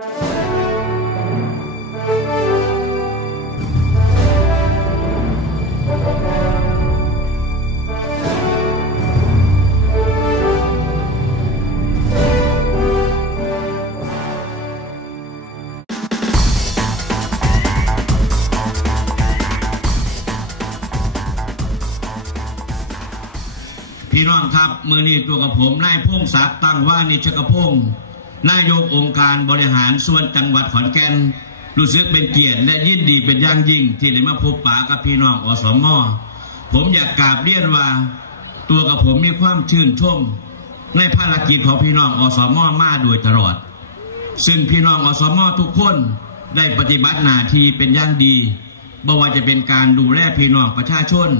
พี่น้องครับ มือนี้ตัวกับผมนายพงศักดิ์ตั้งว่านิชกพงศ์ นายกองค์การบริหารส่วนจังหวัดขอนแก่นรู้สึกเป็นเกียรติและยินดีเป็นอย่างยิ่ง ที่ได้มาพบปะกับพี่น้องอสมอผมอยากกราบเรียนว่า ตัวกับผมมีความชื่นชม ในภารกิจของพี่น้องอสมอมาโดยตลอด ซึ่งพี่น้องอสมอทุกคนได้ปฏิบัติหน้าที่เป็นอย่างดีบ่ว่าจะเป็นการดูแลพี่น้องประชาชน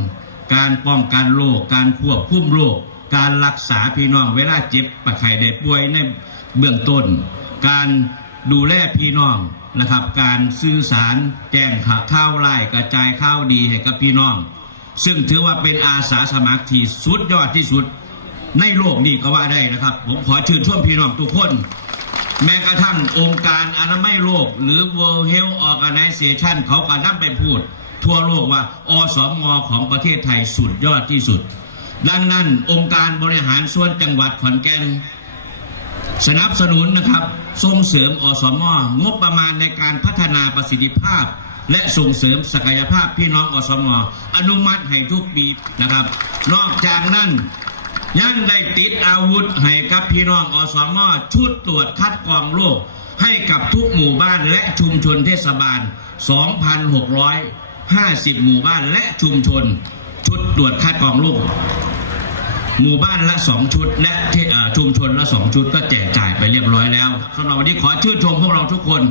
การป้องกันโรคการควบคุมโรคการรักษาพี่น้องเวลาเจ็บปะไข้ได้ป่วยใน เบื้องต้น การดูแลพี่น้องนะครับ การสื่อสารแจ้งข่าวไล่กระจายข่าวดีให้กับพี่น้อง ซึ่งถือว่าเป็นอาสาสมัครที่สุดยอดที่สุดในโลกนี้ก็ว่าได้นะครับ ผมขอชื่นชมพี่น้องทุกคน แม้กระทั่งองค์การอนามัยโลก หรือ World Health Organization เขาก็นำไปพูด ทั่วโลกว่าอสมของประเทศไทยสุดยอดที่สุด ดังนั้นองค์การบริหารส่วนจังหวัดขอนแก่น สนับสนุนนะครับส่งเสริมอสมงบประมาณในการพัฒนาประสิทธิภาพ และส่งเสริมศักยภาพพี่น้องอสมอนุมัติให้ทุกปีนะครับ นอกจากนั้นยังได้ติดอาวุธให้กับพี่น้องอสมชุดตรวจคัดกรองโรคให้กับทุกหมู่บ้านและชุมชนเทศบาล 2,650 หมู่บ้านและชุมชน ชุดตรวจคัดกรองโรค หมู่บ้านละสองชุด และชุมชนละสองชุดก็แจกจ่ายไปเรียบร้อยแล้วสำหรับวันนี้ขอชื่นชมพวกเราทุกคน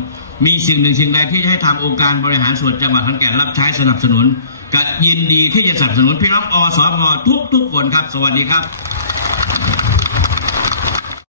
มีสิ่งหนึ่งสิ่งใดที่ให้ทางองค์การบริหารส่วนจังหวัดขอนแก่นรับใช้สนับสนุนก็ยินดีที่จะสนับสนุนพี่น้องอสมทุกทุกคนครับ สวัสดีครับ